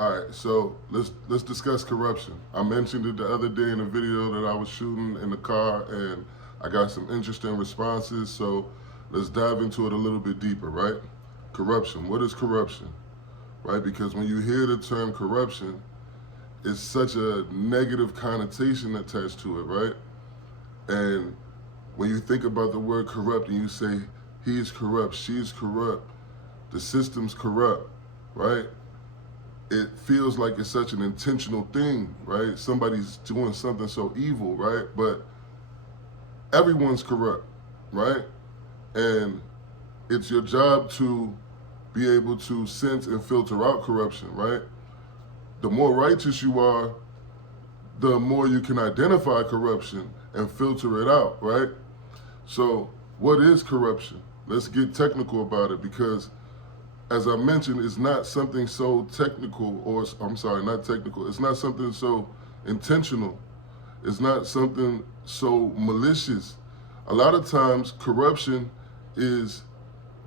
All right, so let's discuss corruption. I mentioned it the other day in a video that I was shooting in the car, and I got some interesting responses. So let's dive into it a little bit deeper, right? Corruption. What is corruption, right? Because when you hear the term corruption, it's such a negative connotation attached to it, right? And when you think about the word corrupt and you say he's corrupt, she's corrupt, the system's corrupt, right? It feels like it's such an intentional thing, right? Somebody's doing something so evil, right? But everyone's corrupt, right? And it's your job to be able to sense and filter out corruption, right? The more righteous you are, the more you can identify corruption and filter it out, right? So what is corruption? Let's get technical about it, because as I mentioned, it's not something so technical, or I'm sorry, not technical. It's not something so intentional. It's not something so malicious. A lot of times corruption is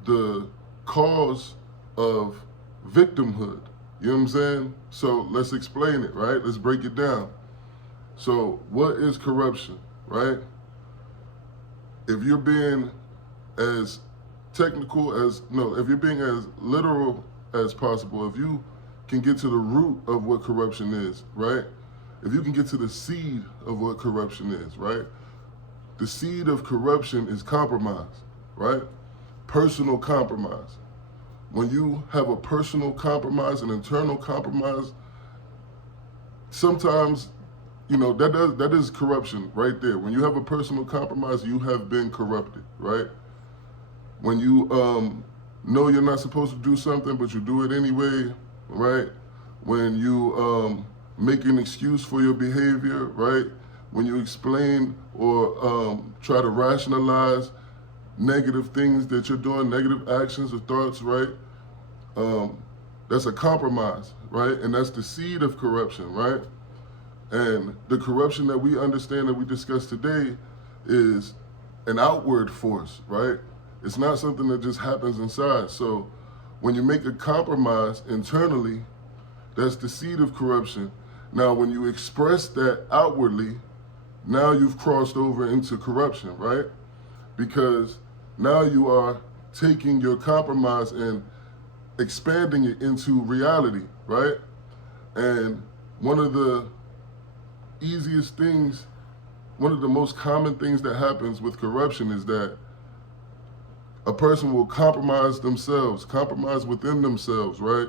the cause of victimhood. You know what I'm saying? So let's explain it, right? Let's break it down. So what is corruption, right? If you're being as technical as, no, if you're being as literal as possible, if you can get to the root of what corruption is, right? If you can get to the seed of what corruption is, right? The seed of corruption is compromise, right? Personal compromise. When you have a personal compromise, an internal compromise, sometimes, you know, that is corruption right there. When you have a personal compromise, you have been corrupted, right? When you know you're not supposed to do something, but you do it anyway, right? When you make an excuse for your behavior, right? When you explain or try to rationalize negative things that you're doing, negative actions or thoughts, right? That's a compromise, right? And that's the seed of corruption, right? And the corruption that we understand that we discussed today is an outward force, right? It's not something that just happens inside. So when you make a compromise internally, that's the seed of corruption. Now, when you express that outwardly, now you've crossed over into corruption, right? Because now you are taking your compromise and expanding it into reality, right? And one of the easiest things, one of the most common things that happens with corruption is that a person will compromise themselves, compromise within themselves, right?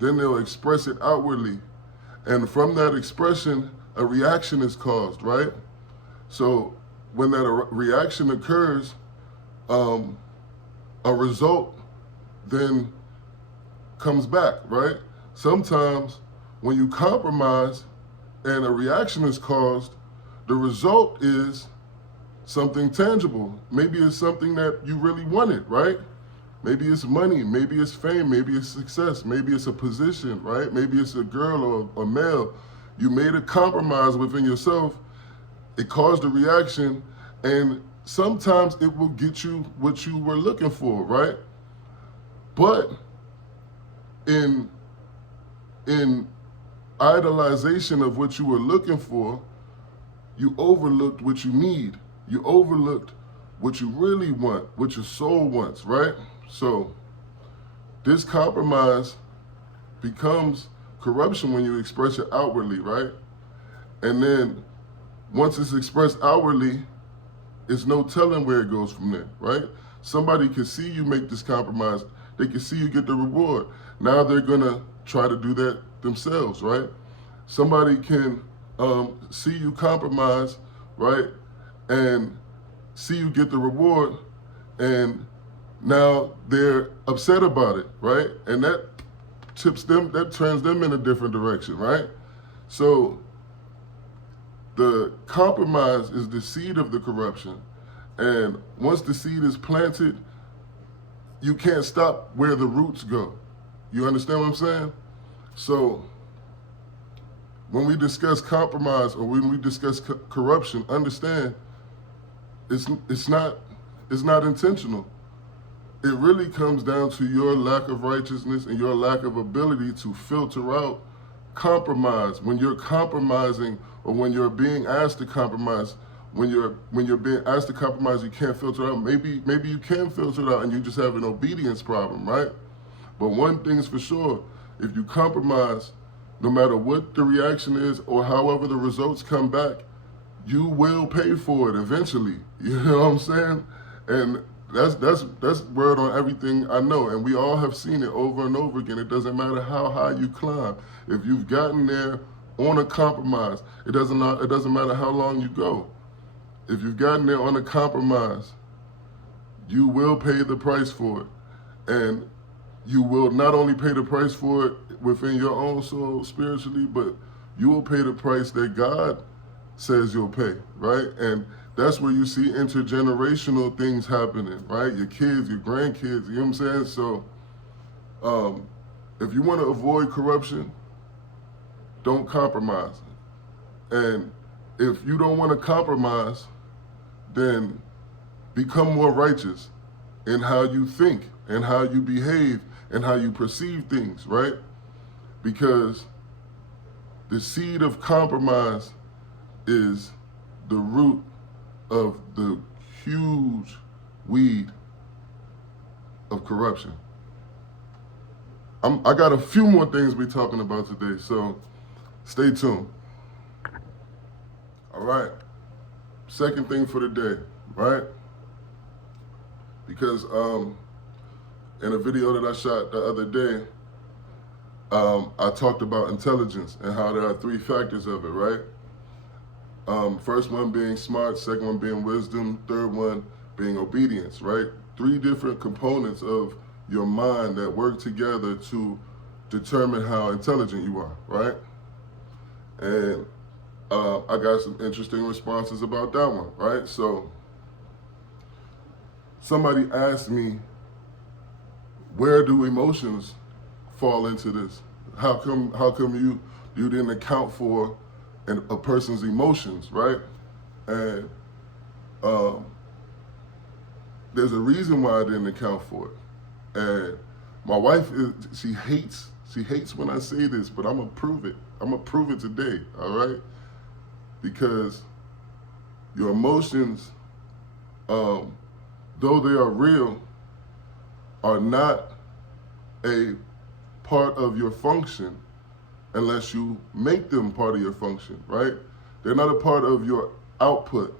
Then they'll express it outwardly. And from that expression, a reaction is caused, right? So when that reaction occurs, a result then comes back, right? Sometimes when you compromise and a reaction is caused, the result is something tangible. Maybe it's something that you really wanted, right? Maybe it's money, maybe it's fame, maybe it's success, maybe it's a position, right? Maybe it's a girl or a male. You made a compromise within yourself, it caused a reaction, and sometimes it will get you what you were looking for, right? But in idolization of what you were looking for, you overlooked what you need. You overlooked what you really want, what your soul wants, right? So this compromise becomes corruption when you express it outwardly, right? And then once it's expressed outwardly, it's no telling where it goes from there, right? Somebody can see you make this compromise. They can see you get the reward. Now they're gonna try to do that themselves, right? Somebody can see you compromise, right? And see you get the reward, and now they're upset about it, right? And that turns them in a different direction, right? So the compromise is the seed of the corruption. And once the seed is planted, you can't stop where the roots go. You understand what I'm saying? So when we discuss compromise or when we discuss corruption, understand it's not intentional. It really comes down to your lack of righteousness and your lack of ability to filter out compromise, when you're compromising, or when you're being asked to compromise, when you're being asked to compromise, you can't filter it out. Maybe you can filter it out, and you just have an obedience problem, right? But one thing's for sure: if you compromise, no matter what the reaction is or however the results come back, you will pay for it eventually. You know what I'm saying? And that's word on everything I know, and we all have seen it over and over again. It doesn't matter how high you climb. If you've gotten there on a compromise, it doesn't matter how long you go. If you've gotten there on a compromise, you will pay the price for it. And you will not only pay the price for it within your own soul spiritually, but you will pay the price that God says you'll pay, right? And that's where you see intergenerational things happening, right? Your kids, your grandkids, you know what I'm saying? So if you want to avoid corruption, don't compromise. And if you don't want to compromise, then become more righteous in how you think and how you behave and how you perceive things, right? Because the seed of compromise is the root of the huge weed of corruption. I got a few more things we're talking about today, so stay tuned. All right. Second thing for the day, right? Because in a video that I shot the other day, I talked about intelligence and how there are three factors of it, right? First one being smart, second one being wisdom, third one being obedience, right? Three different components of your mind that work together to determine how intelligent you are, right? And I got some interesting responses about that one, right? So somebody asked me, where do emotions fall into this? How come you didn't account for a person's emotions, right? And there's a reason why I didn't account for it. And my wife she hates when I say this, but I'm gonna prove it. I'm gonna prove it today, all right? Because your emotions, though they are real, are not a part of your function unless you make them part of your function, right? They're not a part of your output.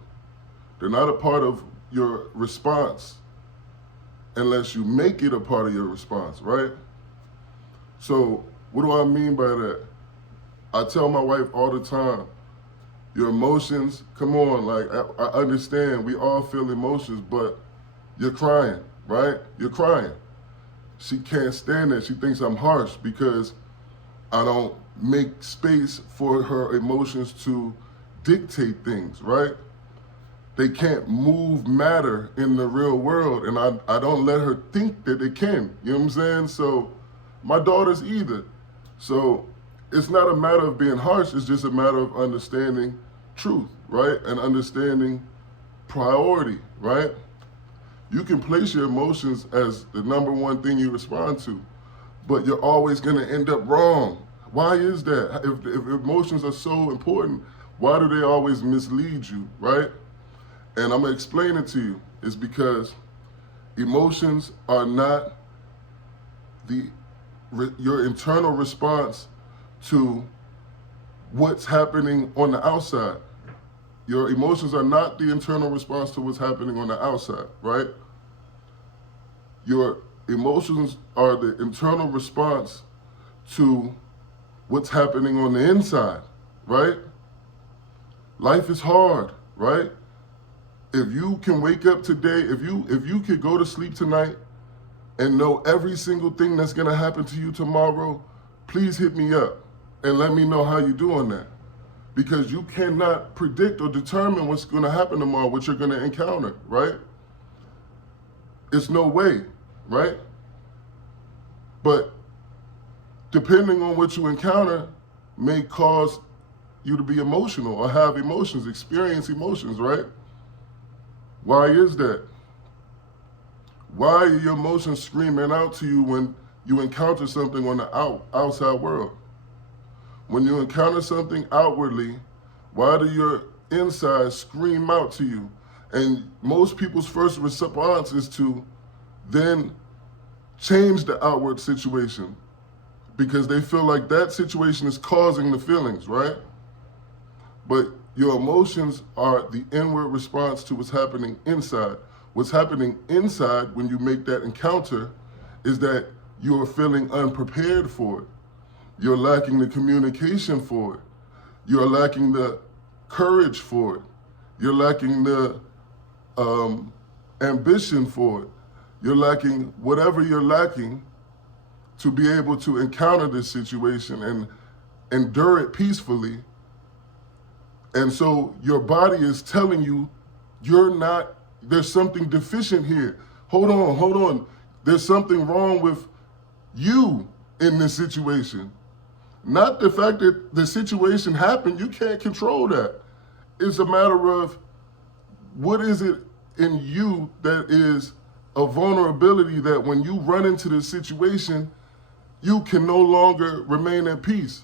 They're not a part of your response unless you make it a part of your response, right? So what do I mean by that? I tell my wife all the time, your emotions, come on, like I understand we all feel emotions, but you're crying, right? You're crying. She can't stand that. She thinks I'm harsh because I don't make space for her emotions to dictate things, right? They can't move matter in the real world, and I don't let her think that they can, you know what I'm saying? So my daughters either. So it's not a matter of being harsh, it's just a matter of understanding truth, right? And understanding priority, right? You can place your emotions as the number one thing you respond to, but you're always gonna end up wrong. Why is that? If emotions are so important, why do they always mislead you, right? And I'm gonna explain it to you. It's because emotions are not your internal response to what's happening on the outside. Your emotions are not the internal response to what's happening on the outside, right? Your emotions are the internal response to what's happening on the inside, right? Life is hard, right? If you can wake up today, if you could go to sleep tonight and know every single thing that's gonna happen to you tomorrow, please hit me up and let me know how you do on that. Because you cannot predict or determine what's gonna happen tomorrow, what you're gonna encounter, right? It's no way, right? But depending on what you encounter may cause you to be emotional or have emotions, experience emotions, right? Why is that? Why are your emotions screaming out to you when you encounter something on the outside world? When you encounter something outwardly, why do your insides scream out to you? And most people's first response is to then change the outward situation because they feel like that situation is causing the feelings, right? But your emotions are the inward response to what's happening inside. What's happening inside when you make that encounter is that you're feeling unprepared for it. You're lacking the communication for it. You're lacking the courage for it. You're lacking the ambition for it. You're lacking whatever you're lacking to be able to encounter this situation and endure it peacefully. And so your body is telling you, there's something deficient here. Hold on. There's something wrong with you in this situation. Not the fact that the situation happened, you can't control that. It's a matter of what is it in you that is a vulnerability that when you run into this situation, you can no longer remain at peace.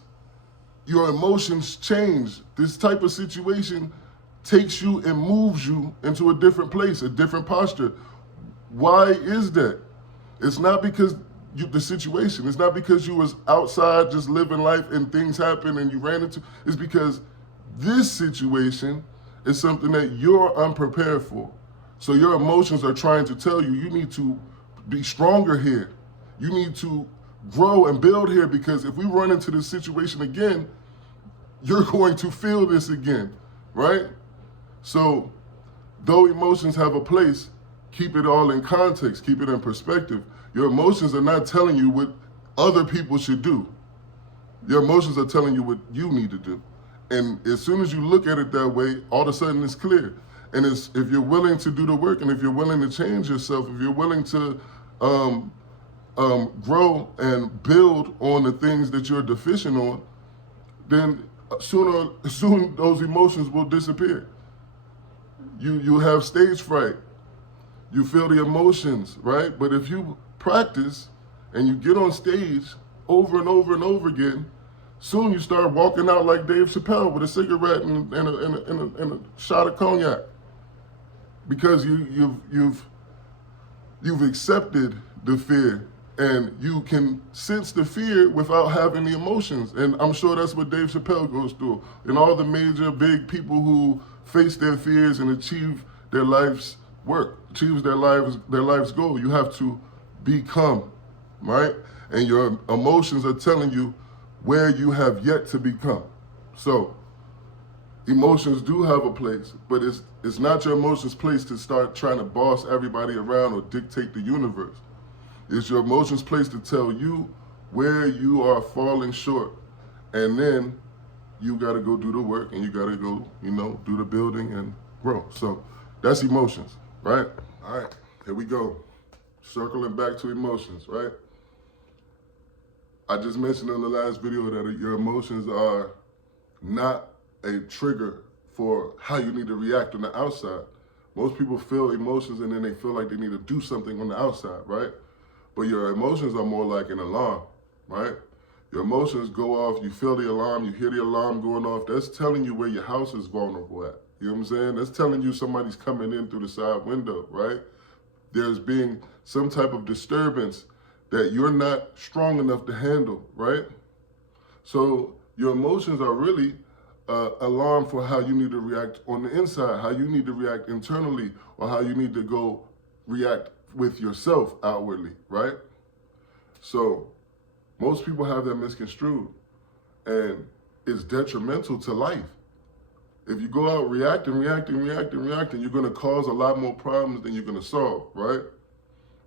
Your emotions change. This type of situation takes you and moves you into a different place, a different posture. Why is that? It's not because the situation. It's not because you was outside just living life and things happen and you ran into. It's because this situation is something that you're unprepared for. So your emotions are trying to tell you, you need to be stronger here. You need to grow and build here because if we run into this situation again, you're going to feel this again, right? So though emotions have a place, keep it all in context, keep it in perspective. Your emotions are not telling you what other people should do. Your emotions are telling you what you need to do. And as soon as you look at it that way, all of a sudden it's clear. And if you're willing to do the work and if you're willing to change yourself, if you're willing to grow and build on the things that you're deficient on, then soon those emotions will disappear. You have stage fright. You feel the emotions, right? But if you practice and you get on stage over and over and over again, soon you start walking out like Dave Chappelle with a cigarette and a shot of cognac because you've accepted the fear and you can sense the fear without having the emotions. And I'm sure that's what Dave Chappelle goes through. And all the major big people who face their fears and achieve their life's work, achieves their life's goal. You have to become, right? And your emotions are telling you where you have yet to become. So emotions do have a place, but it's not your emotions' place to start trying to boss everybody around or dictate the universe. It's your emotions' place to tell you where you are falling short. And then you got to go do the work and you got to go, do the building and grow. So that's emotions, right? All right, here we go. Circling back to emotions, right? I just mentioned in the last video that your emotions are not a trigger for how you need to react on the outside. Most people feel emotions and then they feel like they need to do something on the outside, right? But your emotions are more like an alarm, right? Your emotions go off, you feel the alarm, you hear the alarm going off. That's telling you where your house is vulnerable at. You know what I'm saying? That's telling you somebody's coming in through the side window, right? There's being some type of disturbance that you're not strong enough to handle, right? So your emotions are really alarm for how you need to react on the inside, how you need to react internally, or how you need to go react with yourself outwardly, right? So most people have that misconstrued, and it's detrimental to life. If you go out reacting, you're going to cause a lot more problems than you're going to solve, right?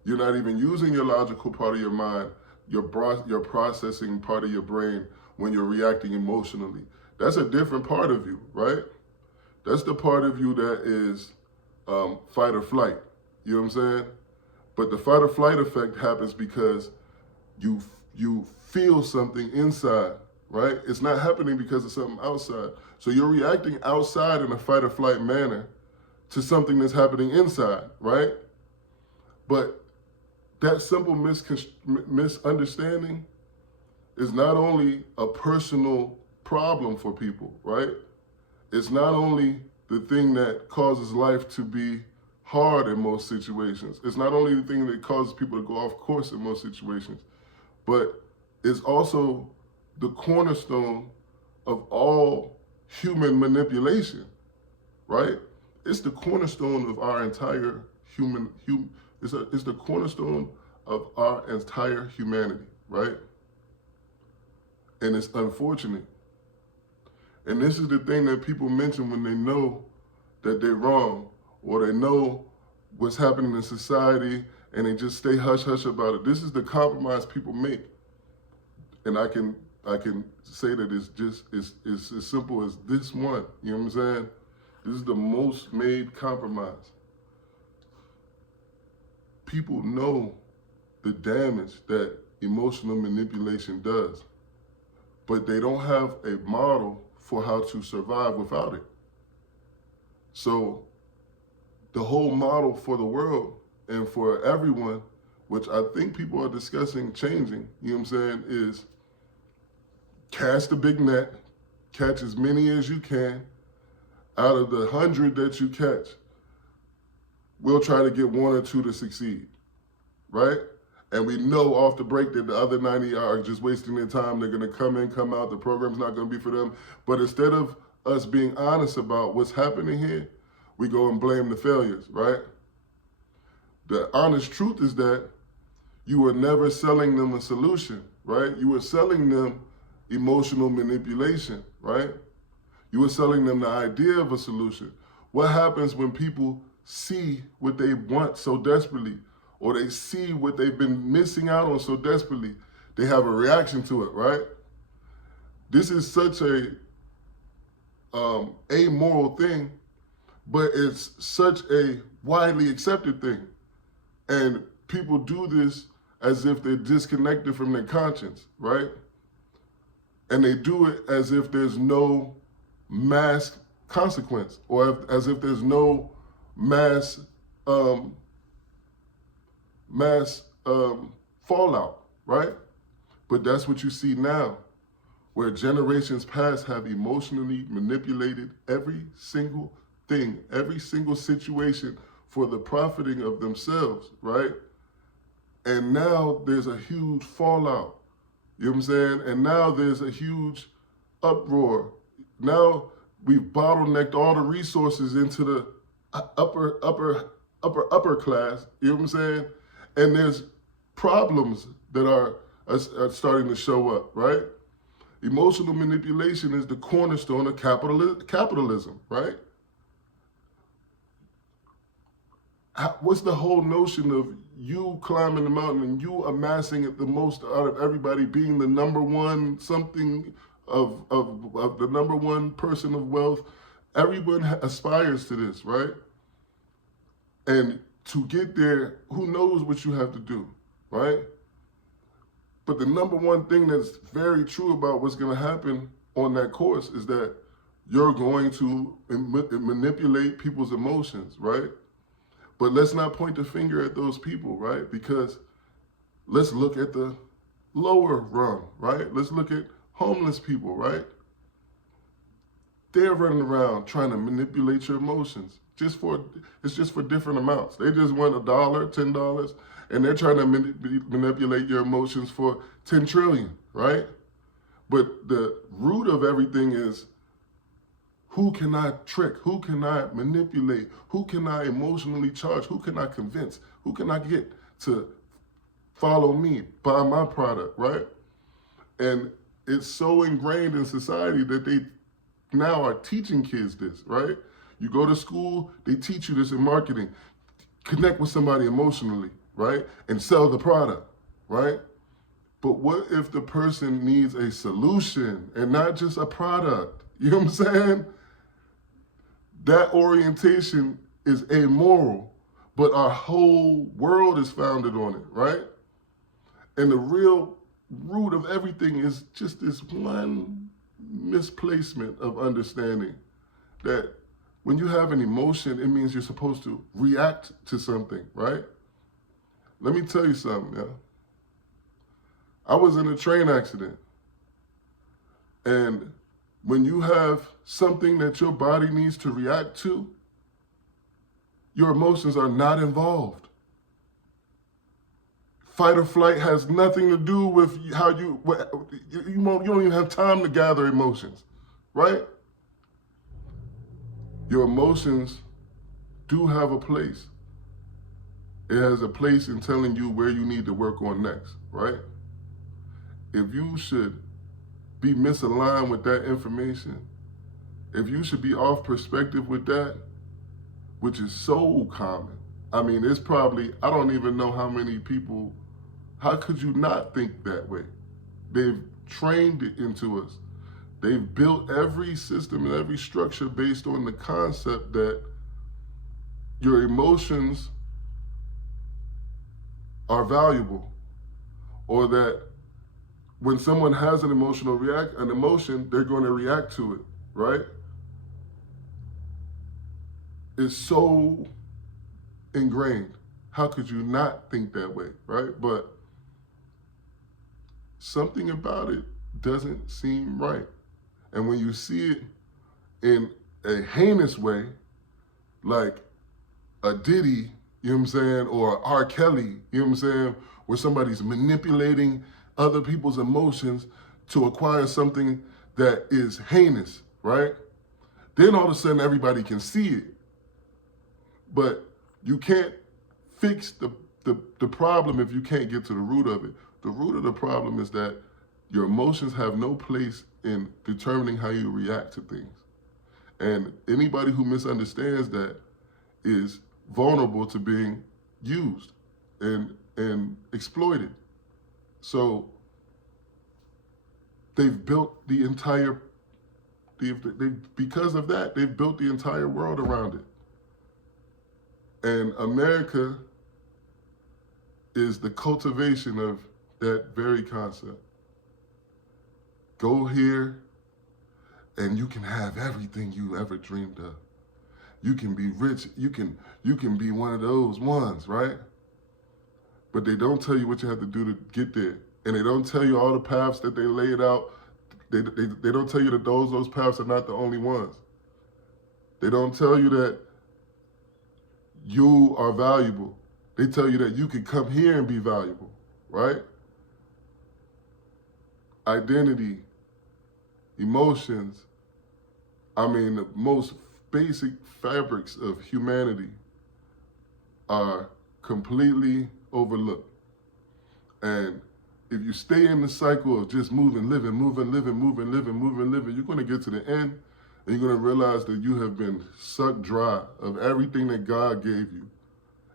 You're not even using your logical part of your mind, your processing part of your brain when you're reacting emotionally. That's a different part of you, right? That's the part of you that is fight or flight. You know what I'm saying? But the fight or flight effect happens because you feel something inside, right? It's not happening because of something outside. So you're reacting outside in a fight or flight manner to something that's happening inside, right? But that simple misunderstanding is not only a personal problem for people, right? It's not only the thing that causes life to be hard in most situations. It's not only the thing that causes people to go off course in most situations, but it's also the cornerstone of all human manipulation, right? It's the cornerstone of our entire it's the cornerstone of our entire humanity, right? And it's unfortunate. And this is the thing that people mention when they know that they're wrong, or they know what's happening in society, and they just stay hush hush about it. This is the compromise people make. And I can say that it's as simple as this one. You know what I'm saying? This is the most made compromise. People know the damage that emotional manipulation does, but they don't have a model for how to survive without it. So the whole model for the world and for everyone, which I think people are discussing changing, you know what I'm saying, is cast a big net, catch as many as you can. Out of the 100 that you catch, we'll try to get 1 or 2 to succeed, right? And we know off the break that the other 90 are just wasting their time. They're going to come in, come out. The program's not going to be for them. But instead of us being honest about what's happening here, we go and blame the failures, right? The honest truth is that you were never selling them a solution, right? You were selling them emotional manipulation, right? You were selling them the idea of a solution. What happens when people see what they want so desperately, or they see what they've been missing out on so desperately? They have a reaction to it, right? This is such a amoral thing, but it's such a widely accepted thing. And people do this as if they're disconnected from their conscience, right? And they do it as if there's no mass consequence, or as if there's no mass fallout, right? But that's what you see now, where generations past have emotionally manipulated every single thing, every single situation for the profiting of themselves, right? And now there's a huge fallout, you know what I'm saying? And now there's a huge uproar. Now we've bottlenecked all the resources into the upper class, you know what I'm saying? And there's problems that are starting to show up, right? Emotional manipulation is the cornerstone of capitalism, right? What's the whole notion of you climbing the mountain and you amassing it the most out of everybody, being the number one something of the number one person of wealth? Everyone aspires to this, right? And to get there, who knows what you have to do, right? But the number one thing that's very true about what's going to happen on that course is that you're going to manipulate people's emotions, right? But let's not point the finger at those people, right? Because let's look at the lower rung, right? Let's look at homeless people, right? They're running around trying to manipulate your emotions. It's just for different amounts. They just want $1, $10, and they're trying to manipulate your emotions for 10 trillion, right? But the root of everything is, who can I trick? Who can I manipulate? Who can I emotionally charge? Who can I convince? Who can I get to follow me, buy my product, right? And it's so ingrained in society that they now are teaching kids this, right? You go to school, they teach you this in marketing. Connect with somebody emotionally, right? And sell the product, right? But what if the person needs a solution and not just a product? You know what I'm saying? That orientation is amoral, but our whole world is founded on it, right? And the real root of everything is just this one misplacement of understanding that when you have an emotion, it means you're supposed to react to something, right? Let me tell you something, yeah. I was in a train accident, and When you have something that your body needs to react to, your emotions are not involved. Fight or flight has nothing to do with how you don't even have time to gather emotions, right? Your emotions do have a place. It has a place in telling you where you need to work on next, right? If you should be misaligned with that information, if you should be off perspective with that, which is so common. I mean, it's probably, I don't even know how many people, how could you not think that way? They've trained it into us. They've built every system and every structure based on the concept that your emotions are valuable, or that when someone has an emotion, they're going to react to it, right? It's so ingrained. How could you not think that way, right? But something about it doesn't seem right. And when you see it in a heinous way, like a Diddy, you know what I'm saying, or R. Kelly, you know what I'm saying, where somebody's manipulating other people's emotions to acquire something that is heinous, right? Then all of a sudden everybody can see it. But you can't fix the problem if you can't get to the root of it. The root of the problem is that your emotions have no place in determining how you react to things. And anybody who misunderstands that is vulnerable to being used and exploited. So they've built the entire, because of that, they've built the entire world around it. And America is the cultivation of that very concept. Go here and you can have everything you ever dreamed of. You can be rich, you can be one of those ones, right? But they don't tell you what you have to do to get there. And they don't tell you all the paths that they laid out. They don't tell you that those paths are not the only ones. They don't tell you that you are valuable. They tell you that you can come here and be valuable, right? Identity, emotions, I mean, the most basic fabrics of humanity are completely overlooked. And if you stay in the cycle of just moving, living, you're going to get to the end and you're going to realize that you have been sucked dry of everything that God gave you.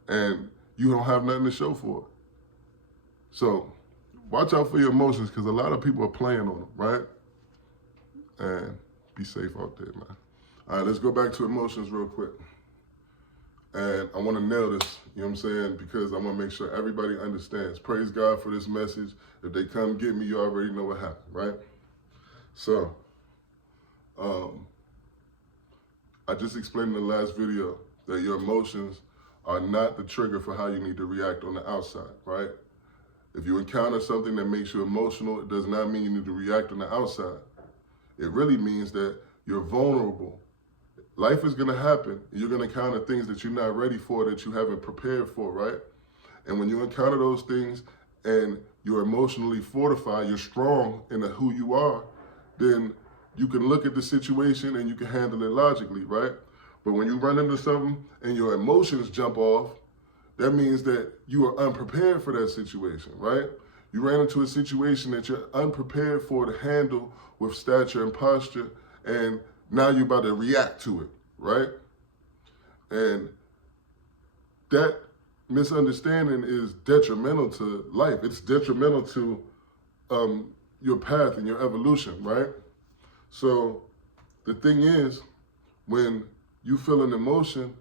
And you don't have nothing to show for it. So watch out for your emotions, because a lot of people are playing on them, right? And be safe out there, man. All right, let's go back to emotions real quick. And I want to nail this, you know what I'm saying? Because I want to make sure everybody understands. Praise God for this message. If they come get me, you already know what happened, right? So, I just explained in the last video that your emotions are not the trigger for how you need to react on the outside, right? If you encounter something that makes you emotional, it does not mean you need to react on the outside. It really means that you're vulnerable. Life is going to happen. You're going to encounter things that you're not ready for, that you haven't prepared for, right? And when you encounter those things and you're emotionally fortified, you're strong in who you are, then you can look at the situation and you can handle it logically, right? But when you run into something and your emotions jump off, that means that you are unprepared for that situation, right? You ran into a situation that you're unprepared for to handle with stature and posture, and now you're about to react to it, right? And that misunderstanding is detrimental to life. It's detrimental to your path and your evolution, right? So the thing is, when you feel an emotion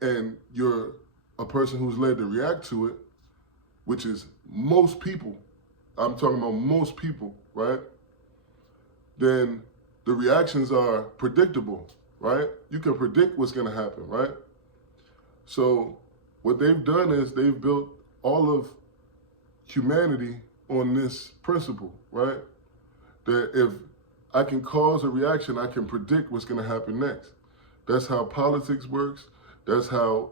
and you're a person who's led to react to it, which is most people, I'm talking about most people, right? Then the reactions are predictable, right? You can predict what's gonna happen, right? So what they've done is they've built all of humanity on this principle, right? That if I can cause a reaction. I can predict what's going to happen next. That's how politics works. That's how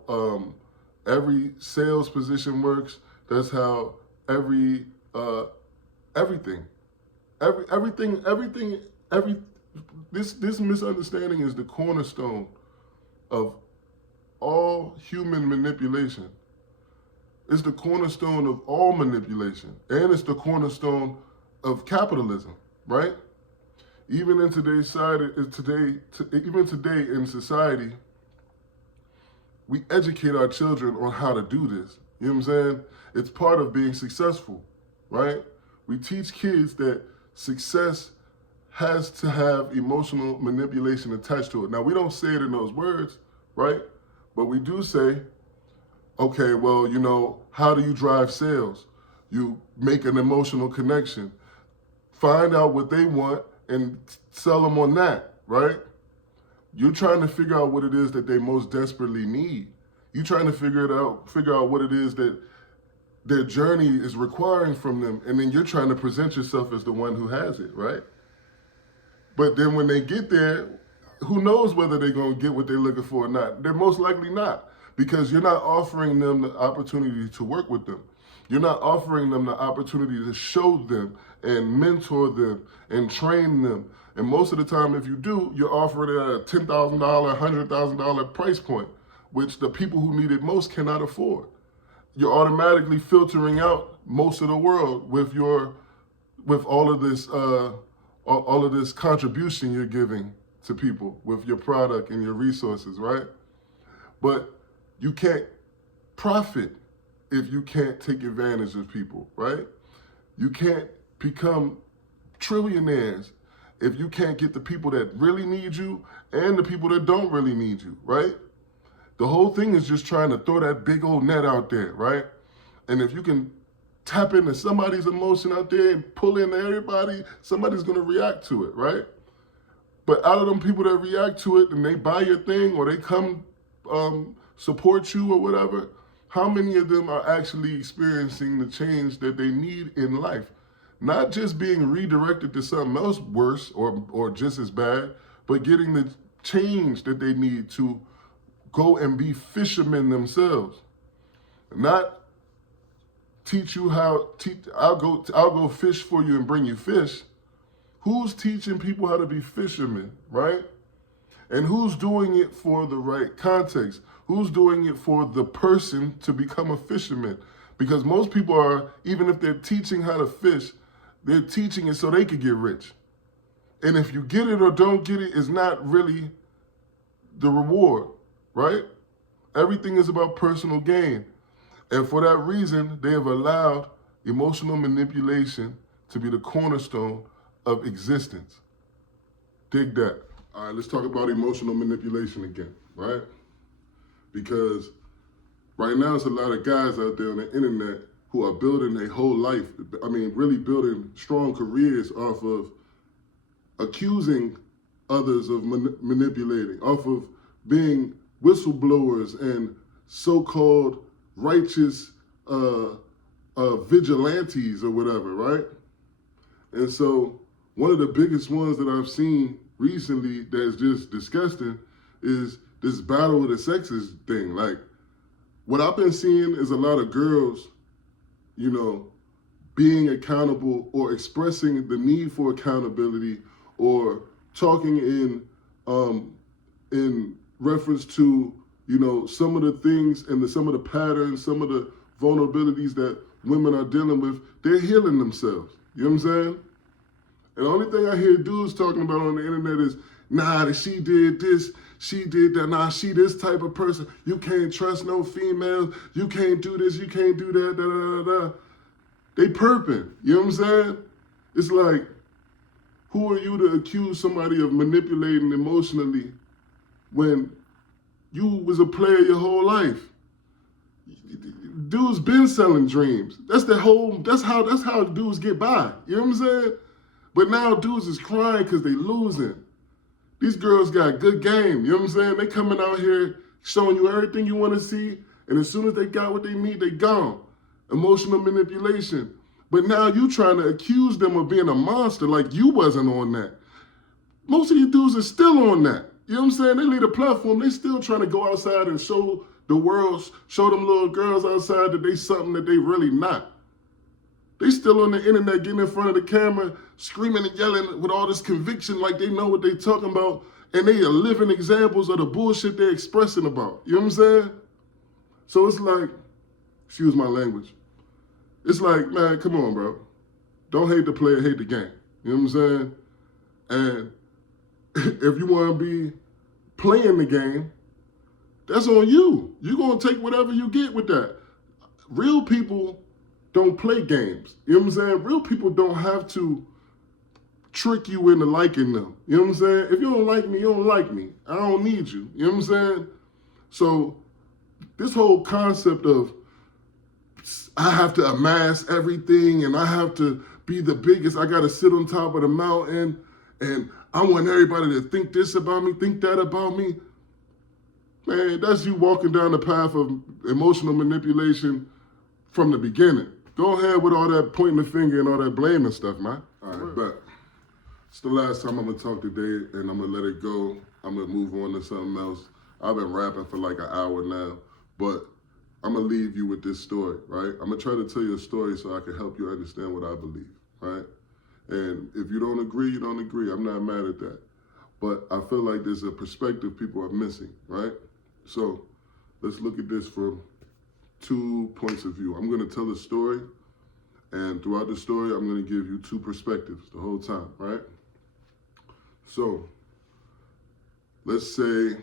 every sales position works. That's how every everything, every this misunderstanding is the cornerstone of all human manipulation. It's the cornerstone of all manipulation, and it's the cornerstone of capitalism, right? Even in today's society, even today in society, we educate our children on how to do this. You know what I'm saying? It's part of being successful, right? We teach kids that success has to have emotional manipulation attached to it. Now, we don't say it in those words, right? But we do say, okay, well, how do you drive sales? You make an emotional connection, find out what they want, and sell them on that, right? You're trying to figure out what it is that they most desperately need. You're trying to figure out what it is that their journey is requiring from them, and then you're trying to present yourself as the one who has it, right? But then when they get there, who knows whether they're going to get what they're looking for or not? They're most likely not, because you're not offering them the opportunity to work with them. You're not offering them the opportunity to show them and mentor them and train them. And most of the time, if you do, you're offering it at a $10,000, $100,000 price point, which the people who need it most cannot afford. You're automatically filtering out most of the world with all of this contribution you're giving to people with your product and your resources, right? But you can't profit if you can't take advantage of people, right? You can't become trillionaires if you can't get the people that really need you and the people that don't really need you, right? The whole thing is just trying to throw that big old net out there, right? And if you can tap into somebody's emotion out there and pull in everybody, somebody's going to react to it, right? But out of them people that react to it and they buy your thing or they come support you or whatever, how many of them are actually experiencing the change that they need in life? Not just being redirected to something else worse or just as bad, but getting the change that they need to go and be fishermen themselves. Not teach you I'll go fish for you and bring you fish. Who's teaching people how to be fishermen, right? And who's doing it for the right context? Who's doing it for the person to become a fisherman? Because most people are, even if they're teaching how to fish, they're teaching it so they could get rich. And if you get it or don't get it, is not really the reward, right? Everything is about personal gain. And for that reason, they have allowed emotional manipulation to be the cornerstone of existence. Dig that. All right, let's talk about emotional manipulation again, right? Because right now, there's a lot of guys out there on the internet who are building their whole life, really building strong careers off of accusing others of manipulating, off of being whistleblowers and so-called righteous vigilantes or whatever, right? And so one of the biggest ones that I've seen recently that's just disgusting is this battle of the sexes thing. Like, what I've been seeing is a lot of girls, being accountable or expressing the need for accountability or talking in reference to, some of the things and some of the patterns, some of the vulnerabilities that women are dealing with. They're healing themselves. You know what I'm saying? And the only thing I hear dudes talking about on the internet is, that she did this, she did that, she this type of person. You can't trust no females. You can't do this, you can't do that, da. They perping, you know what I'm saying? It's like, who are you to accuse somebody of manipulating emotionally when you was a player your whole life? Dudes been selling dreams. That's how dudes get by, you know what I'm saying? But now dudes is crying because they losing. These girls got good game, you know what I'm saying? They coming out here showing you everything you want to see, and as soon as they got what they need, they gone. Emotional manipulation. But now you trying to accuse them of being a monster like you wasn't on that. Most of these dudes are still on that. You know what I'm saying? They leave the platform. They still trying to go outside and show the world, show them little girls outside that they something that they really not. They still on the internet getting in front of the camera, screaming and yelling with all this conviction like they know what they talking about, and they are living examples of the bullshit they're expressing about. You know what I'm saying? So it's like, excuse my language. It's like, man, come on, bro. Don't hate the player, hate the game. You know what I'm saying? And if you want to be playing the game, that's on you. You're going to take whatever you get with that. Real people don't play games. You know what I'm saying? Real people don't have to trick you into liking them. You know what I'm saying? If you don't like me, you don't like me. I don't need you. You know what I'm saying? So this whole concept of I have to amass everything and I have to be the biggest, I got to sit on top of the mountain and I want everybody to think this about me, think that about me. Man, that's you walking down the path of emotional manipulation from the beginning. Go ahead with all that pointing the finger and all that blaming stuff, man. All right, but it's the last time I'm going to talk today, and I'm going to let it go. I'm going to move on to something else. I've been rapping for like an hour now, but I'm going to leave you with this story, right? I'm going to try to tell you a story so I can help you understand what I believe, right? And if you don't agree, you don't agree. I'm not mad at that. But I feel like there's a perspective people are missing, right? So let's look at this from 2 points of view. I'm going to tell a story, and throughout the story, I'm going to give you 2 perspectives the whole time, right? So let's say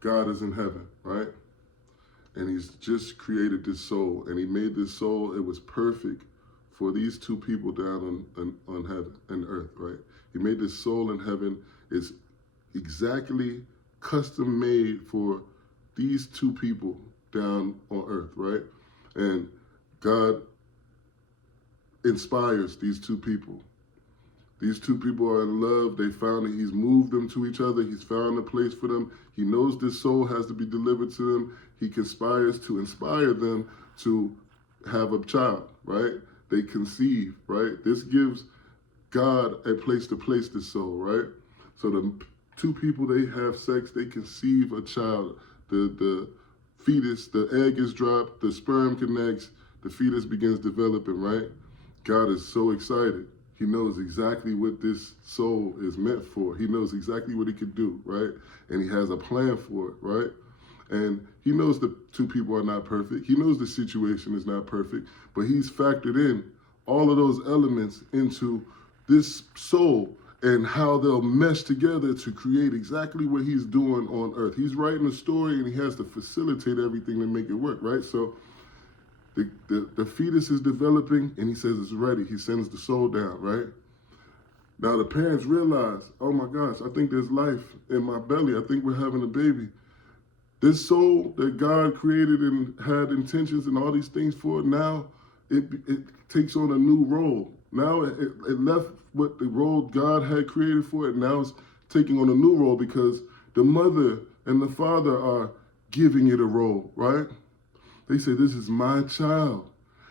God is in heaven, right? And he's just created this soul, and he made this soul, it was perfect for these 2 people down on heaven and earth, right? He made this soul in heaven. It's exactly custom made for these 2 people down on earth, right? And God inspires these 2 people. These 2 people are in love. They found that he's moved them to each other. He's found a place for them. He knows this soul has to be delivered to them. He conspires to inspire them to have a child, right? They conceive, right? This gives God a place to place this soul, right? So the 2 people, they have sex, they conceive a child. The fetus, the egg is dropped, the sperm connects, the fetus begins developing, right? God is so excited. He knows exactly what this soul is meant for. He knows exactly what he could do, right? And he has a plan for it, right? And he knows the 2 people are not perfect. He knows the situation is not perfect, but he's factored in all of those elements into this soul and how they'll mesh together to create exactly what he's doing on earth. He's writing a story and he has to facilitate everything to make it work, right? So the fetus is developing and he says it's ready. He sends the soul down, right? Now the parents realize, oh my gosh, I think there's life in my belly. I think we're having a baby. This soul that God created and had intentions and all these things for, now it takes on a new role. Now it left what the role God had created for it. Now it's taking on a new role because the mother and the father are giving it a role, right? They say, this is my child.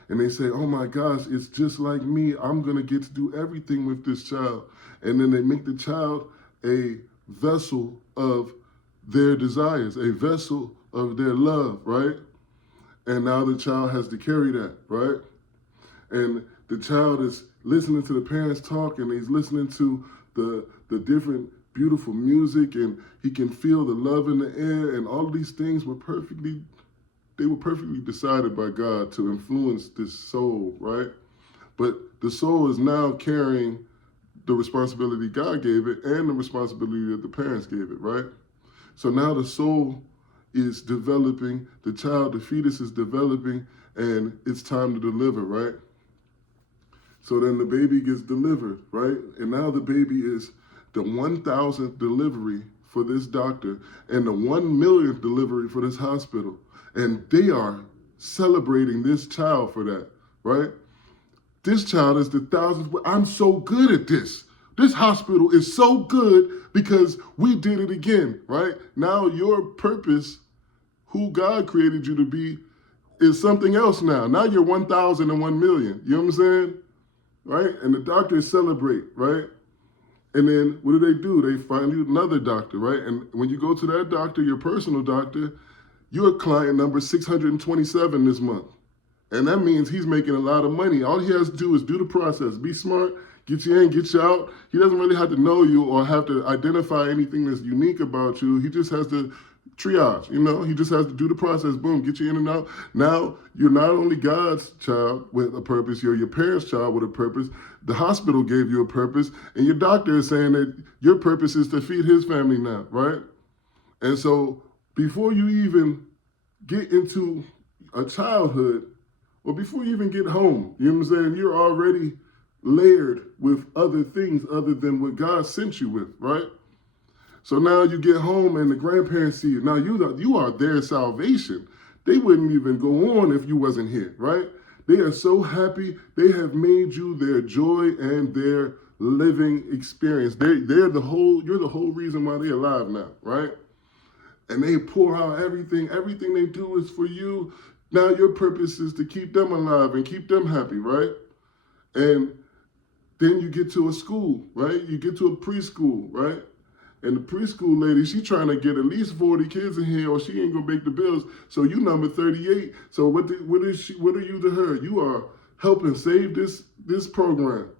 And they say, oh my gosh, it's just like me. I'm going to get to do everything with this child. And then they make the child a vessel of their desires, a vessel of their love, right? And now the child has to carry that, right? And the child is listening to the parents talk, and he's listening to the different beautiful music, and he can feel the love in the air, and all of these things were perfectly decided by God to influence this soul, right? But the soul is now carrying the responsibility God gave it and the responsibility that the parents gave it, right? So now the soul is developing, the child, the fetus is developing, and it's time to deliver, right? So then the baby gets delivered, right? And now the baby is the 1,000th delivery for this doctor and the 1 millionth delivery for this hospital. And they are celebrating this child for that, right? This child is the 1,000th. I'm so good at this. This hospital is so good because we did it again, right? Now your purpose, who God created you to be, is something else now. Now you're 1,000 and 1 million. You know what I'm saying? Right? And the doctors celebrate, right? And then what do? They find you another doctor, right? And when you go to that doctor, your personal doctor, you're client number 627 this month. And that means he's making a lot of money. All he has to do is do the process, be smart, get you in, get you out. He doesn't really have to know you or have to identify anything that's unique about you. He just has to triage, he just has to do the process, boom, get you in and out. Now, you're not only God's child with a purpose, you're your parents' child with a purpose. The hospital gave you a purpose, and your doctor is saying that your purpose is to feed his family now, right? And so before you even get into a childhood, or before you even get home, you know what I'm saying? You're already layered with other things other than what God sent you with, right? So now you get home and the grandparents see you. Now you are their salvation. They wouldn't even go on if you wasn't here, right? They are so happy. They have made you their joy and their living experience. You're the whole reason why they're alive now, right? And they pour out everything. Everything they do is for you. Now your purpose is to keep them alive and keep them happy, right? And then you get to a school, right? You get to a preschool, right? And the preschool lady, she trying to get at least 40 kids in here or she ain't gonna make the bills. So you number 38. So what are you to her? You are helping save this program.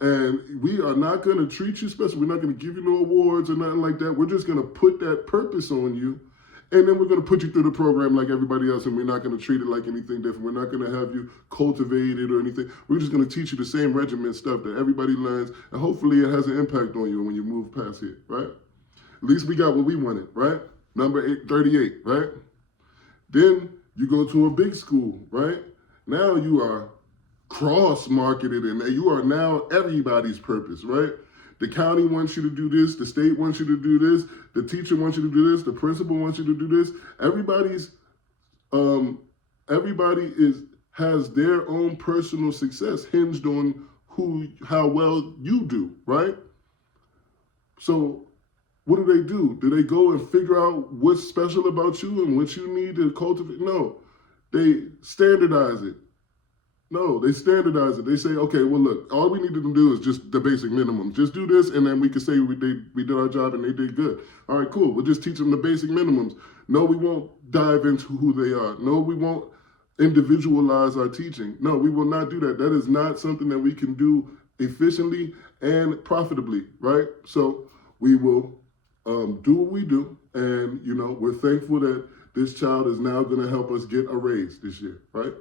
And we are not gonna treat you special. We're not gonna give you no awards or nothing like that. We're just gonna put that purpose on you. And then we're going to put you through the program like everybody else, and we're not going to treat it like anything different. We're not going to have you cultivated or anything. We're just going to teach you the same regiment stuff that everybody learns, and hopefully it has an impact on you when you move past here, right? At least we got what we wanted, right? Number 38, right? Then you go to a big school, right? Now you are cross-marketed, and you are now everybody's purpose, right? The county wants you to do this. The state wants you to do this. The teacher wants you to do this. The principal wants you to do this. Everybody has their own personal success hinged on how well you do, right? So what do? Do they go and figure out what's special about you and what you need to cultivate? No, they standardize it. No, they standardize it. They say, okay, well, look, all we need to do is just the basic minimum. Just do this, and then we can say we did our job and they did good. All right, cool. We'll just teach them the basic minimums. No, we won't dive into who they are. No, we won't individualize our teaching. No, we will not do that. That is not something that we can do efficiently and profitably, right? So we will do what we do, and, we're thankful that this child is now going to help us get a raise this year, right?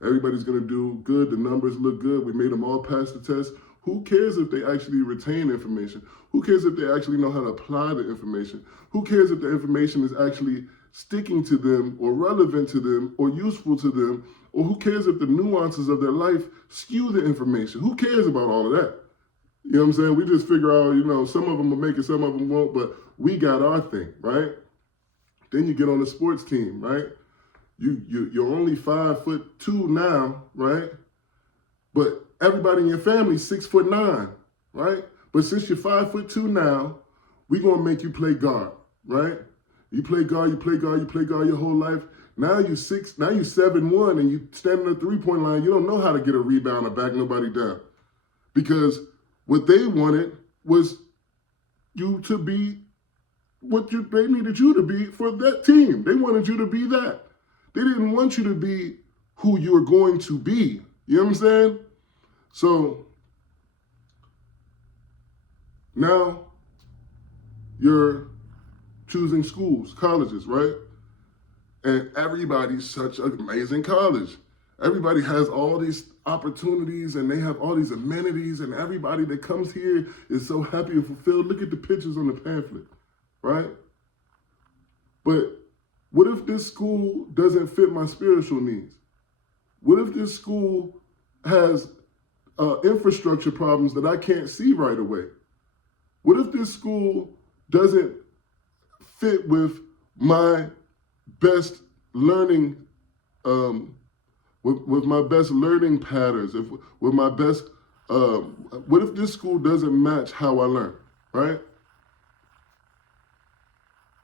Everybody's going to do good. The numbers look good. We made them all pass the test. Who cares if they actually retain information? Who cares if they actually know how to apply the information? Who cares if the information is actually sticking to them or relevant to them or useful to them? Or who cares if the nuances of their life skew the information? Who cares about all of that? You know what I'm saying? We just figure out, some of them will make it, some of them won't, but we got our thing, right? Then you get on the sports team, right? You're only 5'2" now, right? But everybody in your family is 6'9", right? But since you're 5'2" now, we're gonna make you play guard, right? You play guard your whole life. Now you're 7'1", and you stand on the 3-point line. You don't know how to get a rebound or back nobody down, because what they wanted was you to be they needed you to be for that team. They wanted you to be that. They didn't want you to be who you're going to be. You know what I'm saying? So now you're choosing schools, colleges, right? And everybody's such an amazing college. Everybody has all these opportunities and they have all these amenities, and everybody that comes here is so happy and fulfilled. Look at the pictures on the pamphlet, right? But what if this school doesn't fit my spiritual needs? What if this school has infrastructure problems that I can't see right away? What if this school doesn't fit with my best learning, with my best learning patterns, with my best, what if this school doesn't match how I learn, right?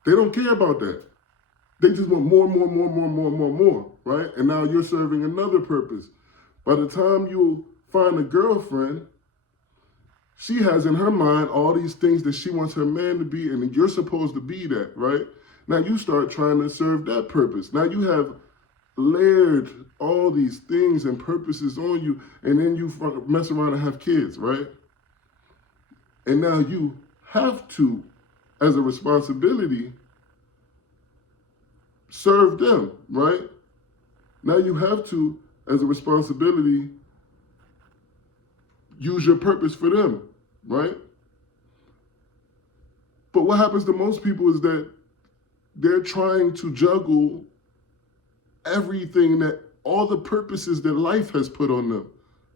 They don't care about that. They just want more, right? And now you're serving another purpose. By the time you find a girlfriend, She has in her mind all these things that she wants her man to be, and you're supposed to be that, right? Now you start trying to serve that purpose. Now you have layered all these things and purposes on you, and then you mess around and have kids, right? And now you have to, as a responsibility, serve them, right? Now you have to, as a responsibility, use your purpose for them, right? But what happens to most people is that they're trying to juggle everything, that all the purposes that life has put on them,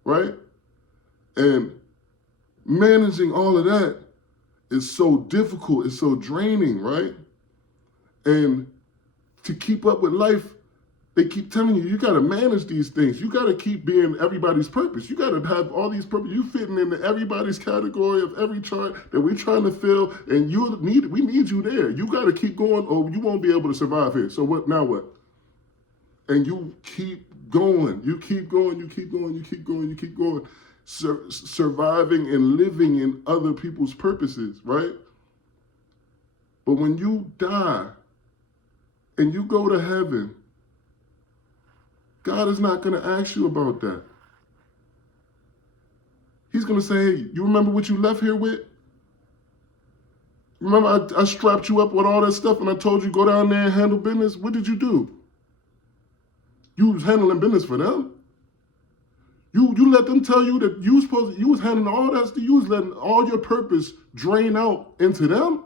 right? And managing all of that is so difficult, it's so draining, right? And to keep up with life, they keep telling you, you got to manage these things. You got to keep being everybody's purpose. You got to have all these purpose. You fitting into everybody's category of every chart that we're trying to fill, and we need you there. You got to keep going, or you won't be able to survive here. So what? Now what? And you keep going. You keep going. You keep going. You keep going. You keep going. Surviving and living in other people's purposes, right? But when you die and you go to heaven, God is not going to ask you about that. He's going to say, hey, you remember what you left here with? Remember I strapped you up with all that stuff and I told you go down there and handle business? What did you do? You was handling business for them. You let them tell you that you was handling all that stuff. You was letting all your purpose drain out into them.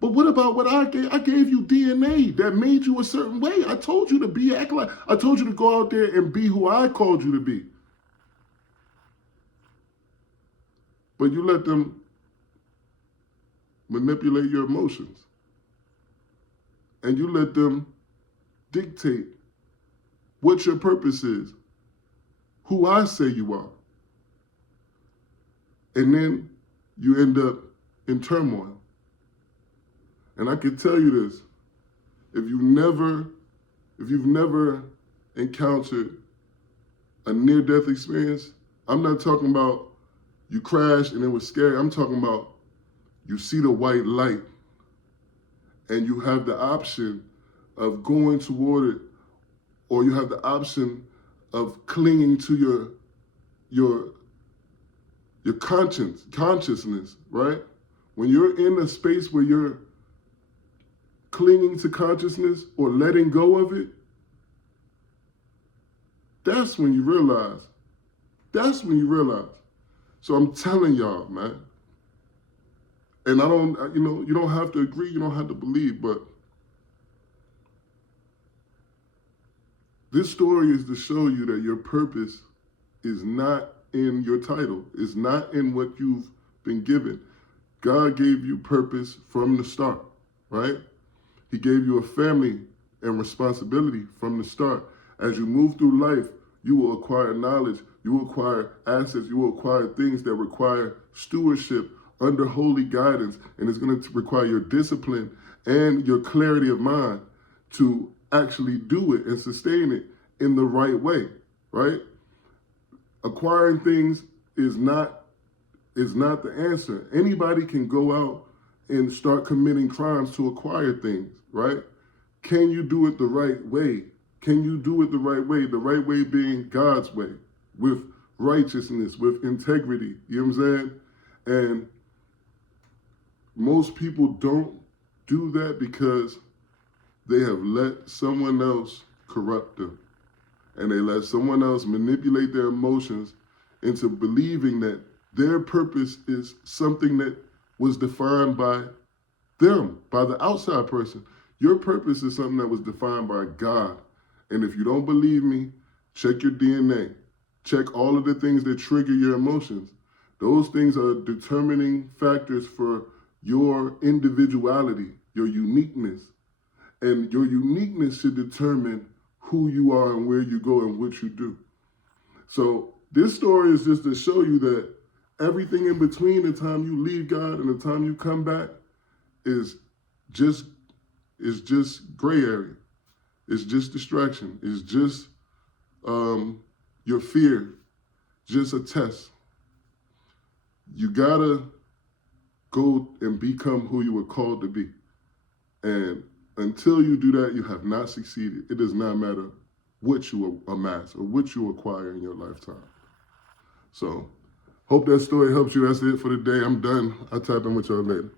But what about what I gave? I gave you DNA that made you a certain way. I told you to be, act like, I told you to go out there and be who I called you to be. But you let them manipulate your emotions. And you let them dictate what your purpose is, who I say you are. And then you end up in turmoil. And I can tell you this, if you've never encountered a near-death experience, I'm not talking about you crashed and it was scary. I'm talking about you see the white light and you have the option of going toward it, or you have the option of clinging to your consciousness, right? When you're in a space where you're clinging to consciousness or letting go of it, that's when you realize. So I'm telling y'all, man, and you don't have to agree, you don't have to believe, but this story is to show you that your purpose is not in your title, is not in what you've been given. God gave you purpose from the start, right? He gave you a family and responsibility from the start. As you move through life, you will acquire knowledge, you will acquire assets, you will acquire things that require stewardship under holy guidance, and it's going to require your discipline and your clarity of mind to actually do it and sustain it in the right way, right? Acquiring things is not the answer. Anybody can go out and start committing crimes to acquire things, right? Can you do it the right way? Can you do it the right way? The right way being God's way, with righteousness, with integrity, you know what I'm saying? And most people don't do that because they have let someone else corrupt them. And they let someone else manipulate their emotions into believing that their purpose is something that was defined by them, by the outside person. Your purpose is something that was defined by God. And if you don't believe me, check your DNA. Check all of the things that trigger your emotions. Those things are determining factors for your individuality, your uniqueness. And your uniqueness should determine who you are and where you go and what you do. So this story is just to show you that everything in between the time you leave God and the time you come back is just gray area. It's just distraction. It's just your fear, just a test. you gotta go and become who you were called to be. And until you do that, you have not succeeded. It does not matter what you amass or what you acquire in your lifetime. So, hope that story helps you. That's it for the day. I'm done. I'll tap in with y'all later.